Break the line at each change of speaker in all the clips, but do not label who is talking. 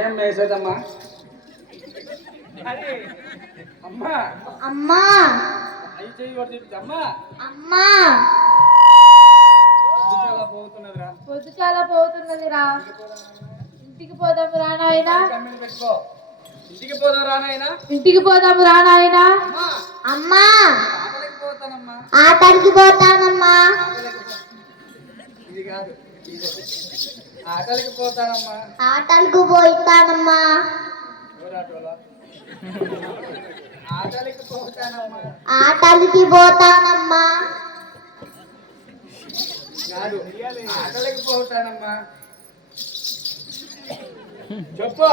ఏం వేసేదమ్మా? అమ్మా.
అమ్మా.
అమ్మా.
పొద్దు చాలా పోతున్నది రా ఇంటికి పోదాము రా నాయనా.
ఇంటికి పోదాం రానాయనా
ఇంటికి పోదాము రా నాయనా.
అమ్మా.
అమ్మా.
ఆకలికి పోతానమ్మా.
ఆటకి పోతానమ్మా.
ఇది కాదు. ఆకలికి పోతానమ్మా
ఆటలకు పోతానమ్మా ఆటలకి పోతానమ్మా
కాదు చెప్పు.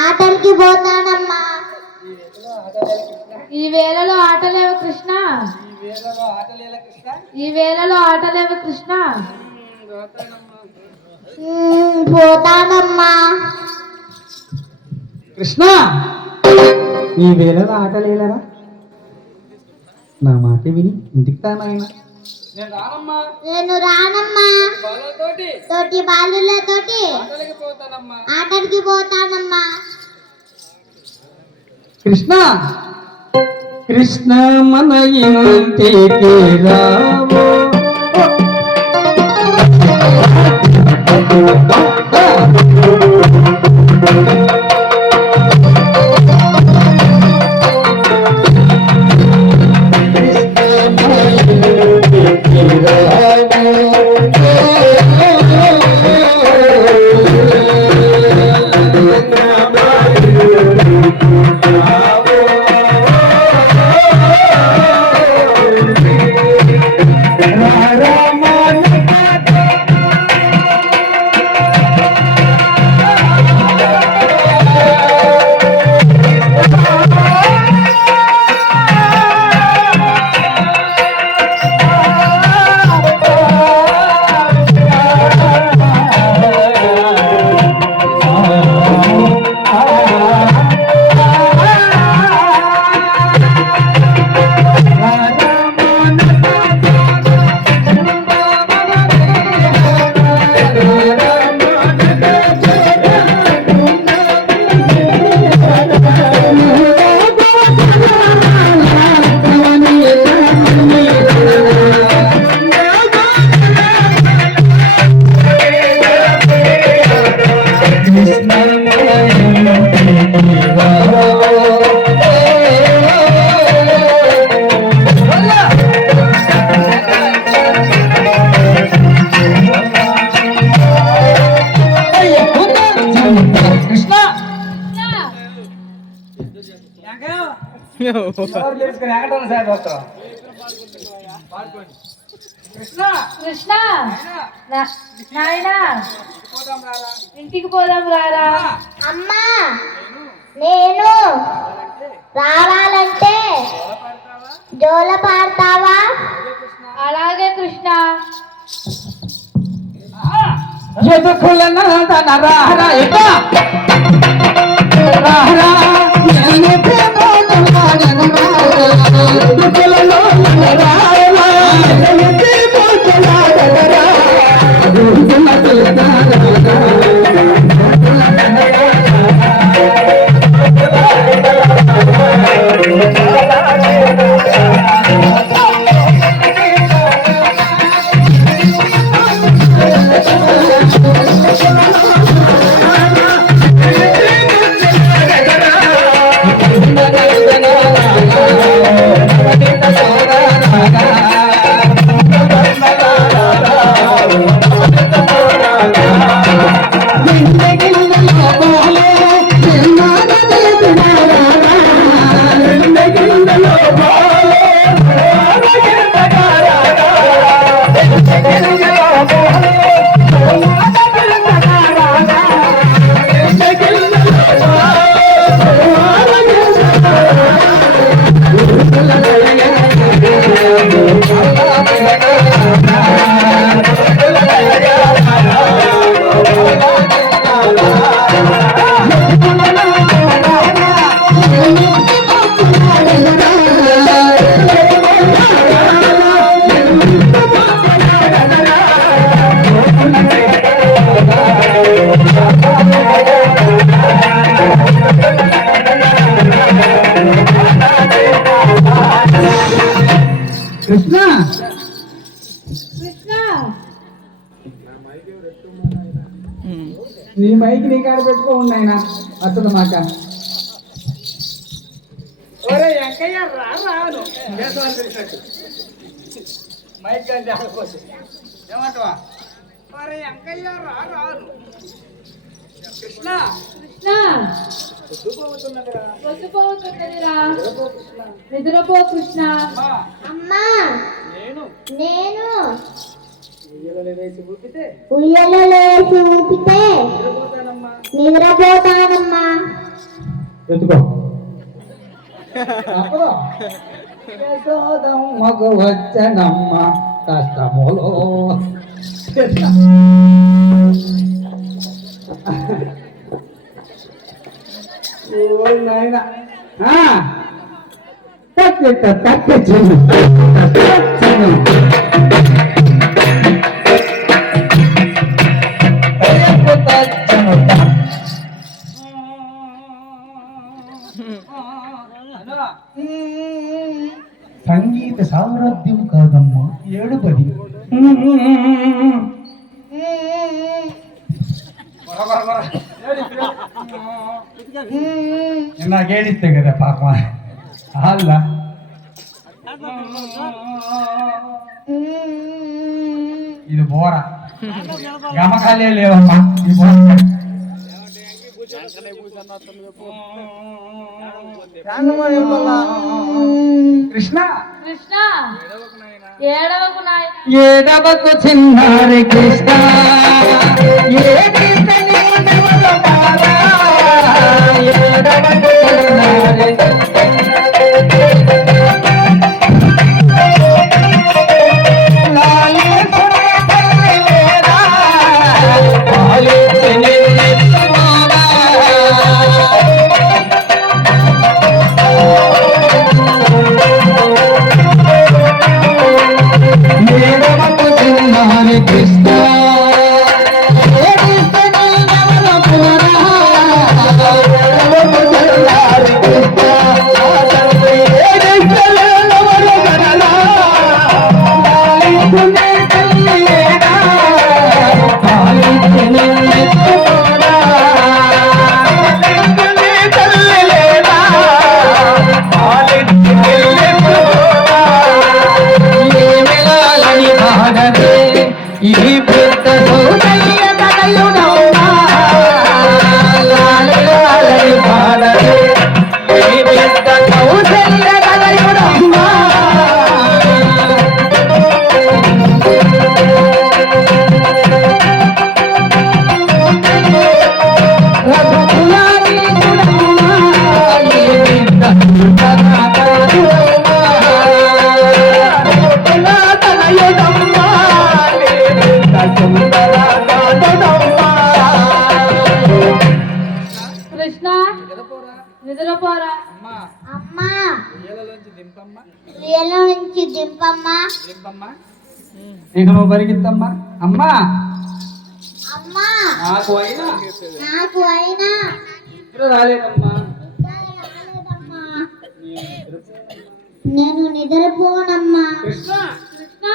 ఆటలకి పోతానమ్మా
ఈ వేళలో ఆటలేల
ఈ
కృష్ణ
వేళలో ఆటలేవ కృష్ణ.
ఈ వేళలో ఆటలేల
ఈ వేళలో
కృష్ణ
ఆటలేవ కృష్ణ.
పోతానమ్మా.
కృష్ణ! ఈ వేళలో ఆటలేలరా నా మాట విని ఇంటికి తానాయన
నేను రానమ్మా.
తోటి బాలులతోటి
ఆటలకి పోతానమ్మా.
కృష్ణ! కృష్ణ మన ఇంటికి రావు కృష్ణ
ఎవరు చేసుకుని ఎక్కడం సార్ వస్తాం కృష్ణ!
కృష్ణ! నా- నాయనా!
పోదాం రారా.
ఇంటికి పోదాము రారా?
అమ్మా! నేను రావాలంటే జోల పాడతావా?
అలాగే కృష్ణ.
ఎదుకుల రారా రారా నేను ప్రేమను రా రాను మైక్ ఆడుకోవచ్చు ఏమంటావా? ఒరే వెంకయ్య రా రాను కృష్ణ?
కృష్ణ!
నిద్రపో కృష్ణ. అమ్మా.
అమ్మా!
నేను?
నేను!
ఊపితే?
ఊపితే?
నిద్రపోతానమ్మా.
నిద్రపోతానమ్మా.
ఎత్తుకో తప్పదు యశోదమ్మకు వచ్చనమ్మ కష్టములో ఓ నాయన తక్కెట్ట తక్కెచ్చను సంగీత సామ్రాజ్యం కాదమ్మా ఏడుపది నాకు ఏడిస్తే కదా పాప అల్ల ఇది బోర గమకాలే లేవమ్మా ఈ బోర కృష్ణ.
కృష్ణ. ఏడవకు నాయన
ఏడవకు చిన్నారి కృష్ణ. ఉండవల బాలా. ఏడవకు చిన్నారి ఇక నువ్వు పరిగెత్తమ్మా. అమ్మా!
అమ్మా!
నాకు అయినా.
నాకు అయినా.
నిద్ర రాలేదమ్మా.
నేను నిద్రపోనమ్మా.
కృష్ణ!
కృష్ణ!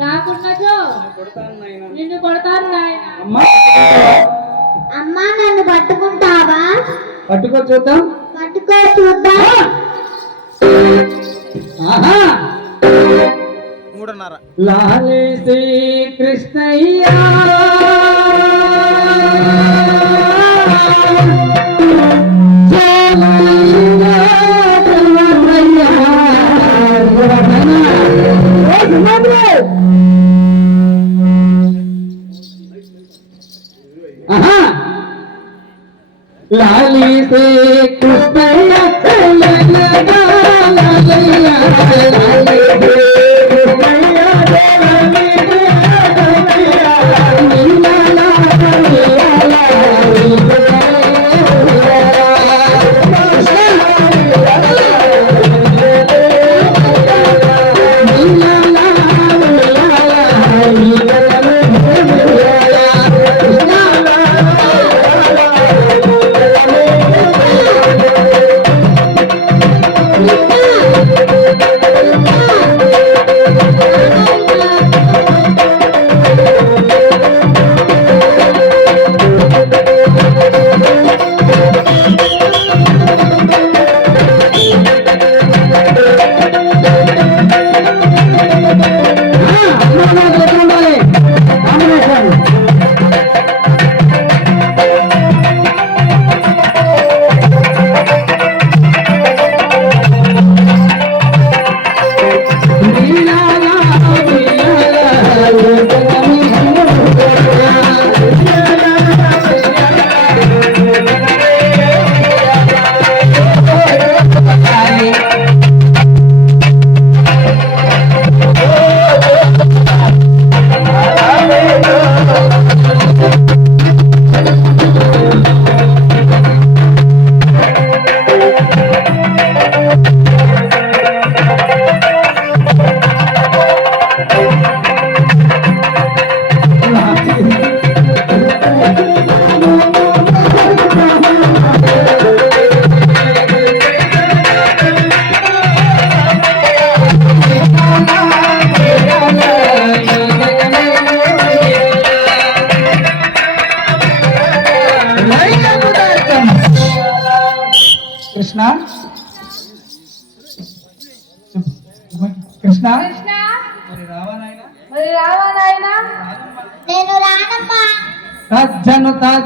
రాకున్నచో కొడతాను
నిన్ను కొడతారు నాయన.
అమ్మా!
అమ్మా నన్ను పట్టుకుంటావా?
పట్టుకో చూద్దాం.
పట్టుకో చూద్దాం.
ఆహా! మూడున్నర లాలి శ్రీ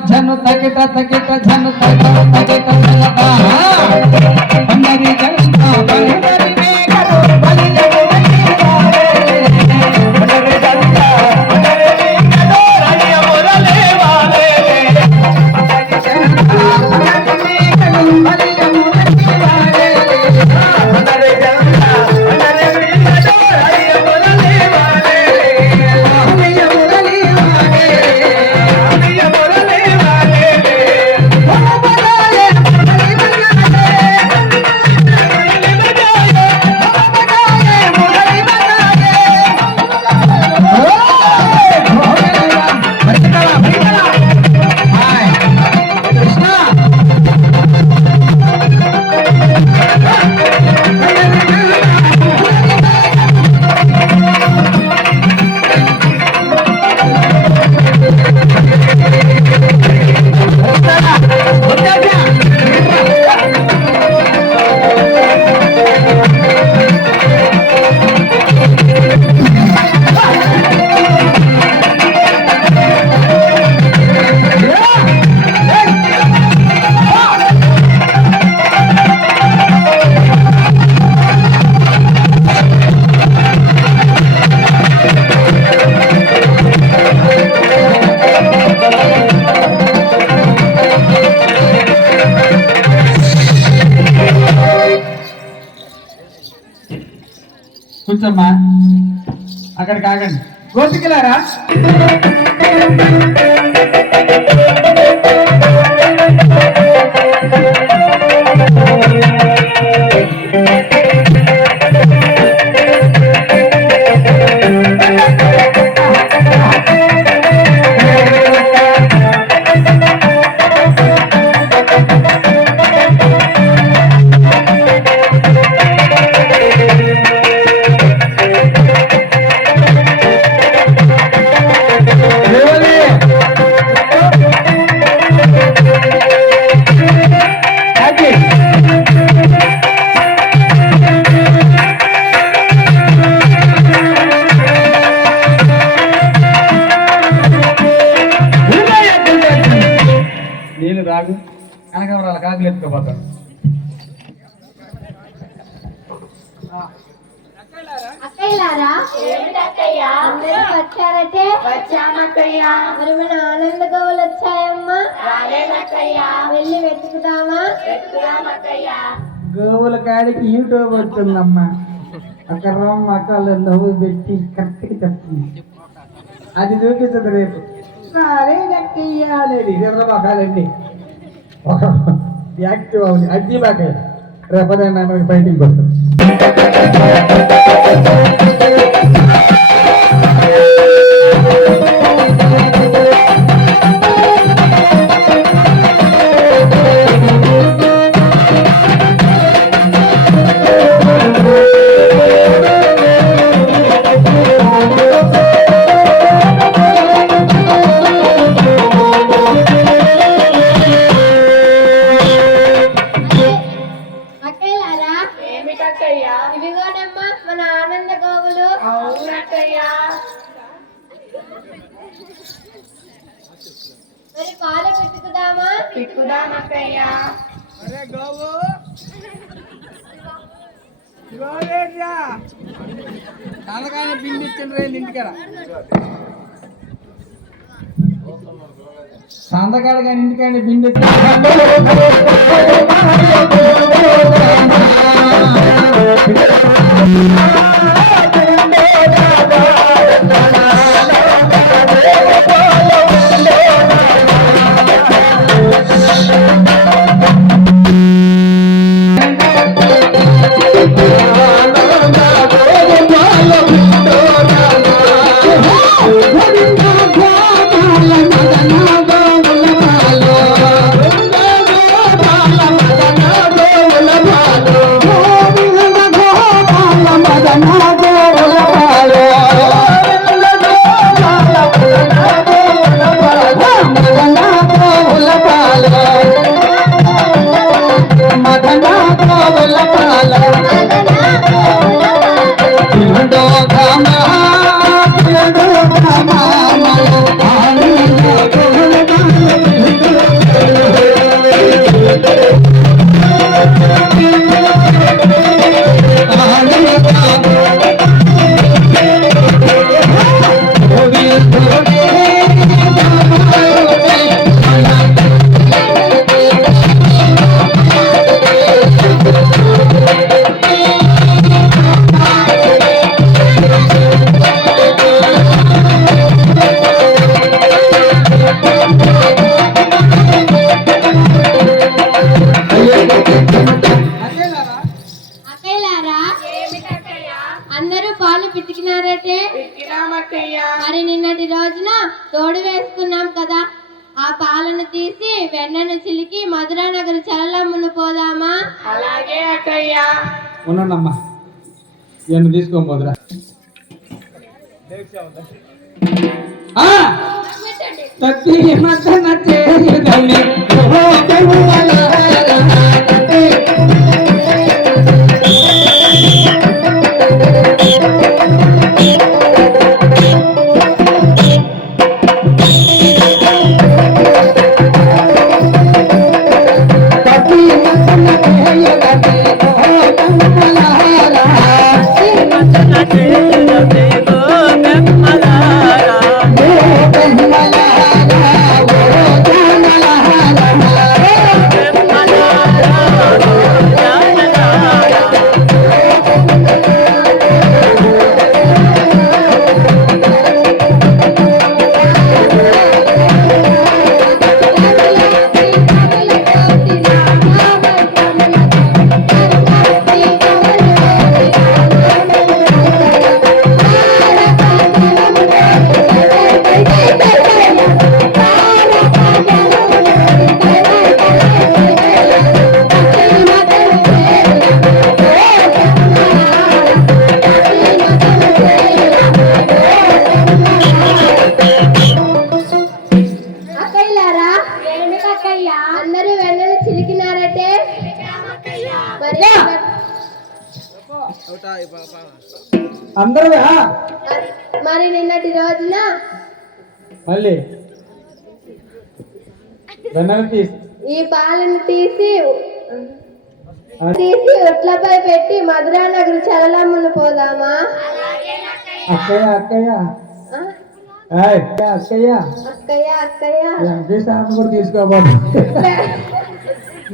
ಝನು ತಗಿತ ತಗಿತ ಝನು ತಗಿತ ತಗಿತ కూర్చోమ్మా. అక్కడ కాగండి గోపికలారా? కాడికి యూట్యూబ్ వచ్చిందమ్మా అక్కడ మకాలు నవ్వు పెట్టి కరెక్ట్గా చెప్తుంది. అది చూపిస్తుంది రేపు. రాలేదక్కయ్యాలేది మకాలండి యాక్టివ్ అవుతుంది అది బాగా రేపదైనా మనకి బయటికి వస్తుంది
గోవులు
అవునక్కయ్యా
మరి పాలు పెట్టుకుదామా?
పెట్టుకుదామక్కయ్యా
అరే గోవు. ఇచ్చిన రేంది ఇంటికాడ? సందకాడ కానీ ఇంటికాడ
మదన అందరూ పాలు పితికినారటే?
మరి నిన్నటి రోజున తోడు వేసుకున్నాం కదా. ఆ పాలను తీసి వెన్నను చిలికి మధురా నగర చలలమ్మను పోదామా? అలాగే అక్కయ్యా ఉన్నానమ్మా. నేను తీసుకో మధురా. கண்ணே எதற்கு
అక్కయ్య అక్కయ్య
ఆ?
ఏయ్, అక్కయ్య
అక్కయ్య అక్కయ్య
ఎంపీ స్టాంప్ కూడా తీసుకోబోదు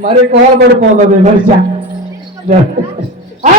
మరి కూర పడిపోతుంది మరి చా. ఆ,